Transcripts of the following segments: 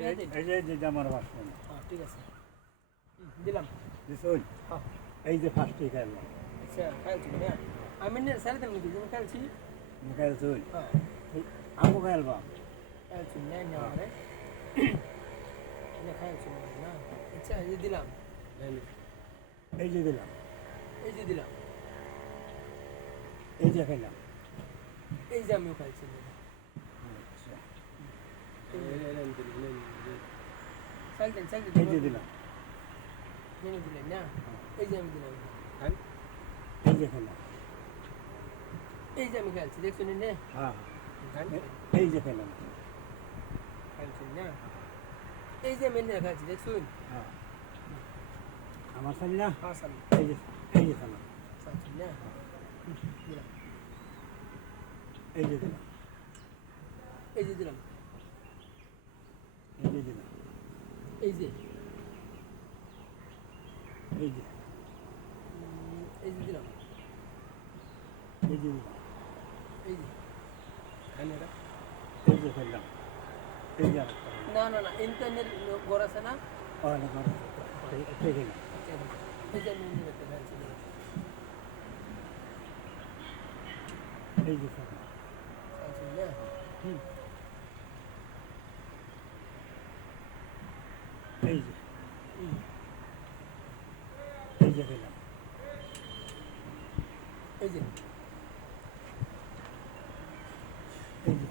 এই যে আমার ভাষণ ঠিক আছে দিলাম দিছুন হ্যাঁ এই যে ফার্স্টে খেললাম আচ্ছা খেলছি না আমি না সারি দেব নাকি তুমি খেলছি খেলছুন হ্যাঁ আমও খেলবাম খেলছি না না আরে না খেলছি না আচ্ছা এই যে দিলাম এই যে দিলাম এই যে দিলাম এই যে খেলাম এই যে আমিও খেলছি আচ্ছা খেলতেন এই যে দিলাম জেনে দিলেন না এই যে আমি দিলাম এই যে খেলাম এই যে আমি খেলছি দেখছেন না হ্যাঁ এই যে খেলাম খেলছেন না এই যে আমি খেলছি দেখছেন হ্যাঁ আমার সামনে না হ্যাঁ সামনে এই যে খেলাম খেলছেন না দিলাম এই যে দিলাম এই যে দিলাম এই যে দিলাম এই যে এই যে এই যে দিলাম এই যে দিলাম এই যে এই যে খেললাম এই যে আরেকটা না না না ইন্টারনেট ঘর আছে না খেলাম এই যে আমি ইন্টারনেটে খেলছি এই যে খেলাম খেলছেন না এই যে এই যে খেলাম এই যে এই যে এই যে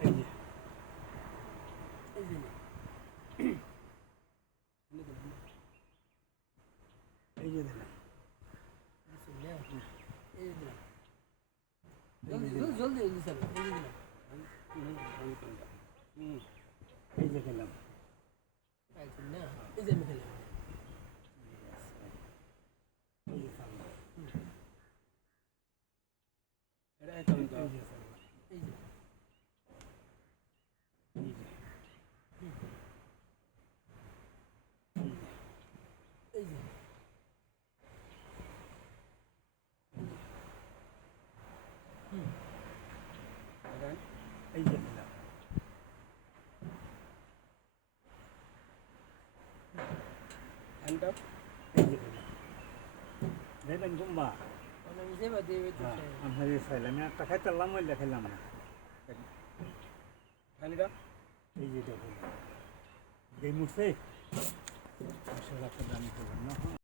এই যে এই যে এই যে দিলাম জলদি জলদি জলদি স্যার এই যে দিলাম এই যে খেলাম না এই যে আমি খেলাম এই যে খেলাম এই যে এই যে খেলাম এই যে এই যে এই যে এই যে খেলাম এই যে খেলাম দেখবেন গুম্বা আমি যেবা দেবে তো হ্যাঁ আমরা এই খাইলাম একটা খাইতাম ওইটা খেলাম না এই যে দেখলাম এই মুছে মশলা তো দামি করলাম না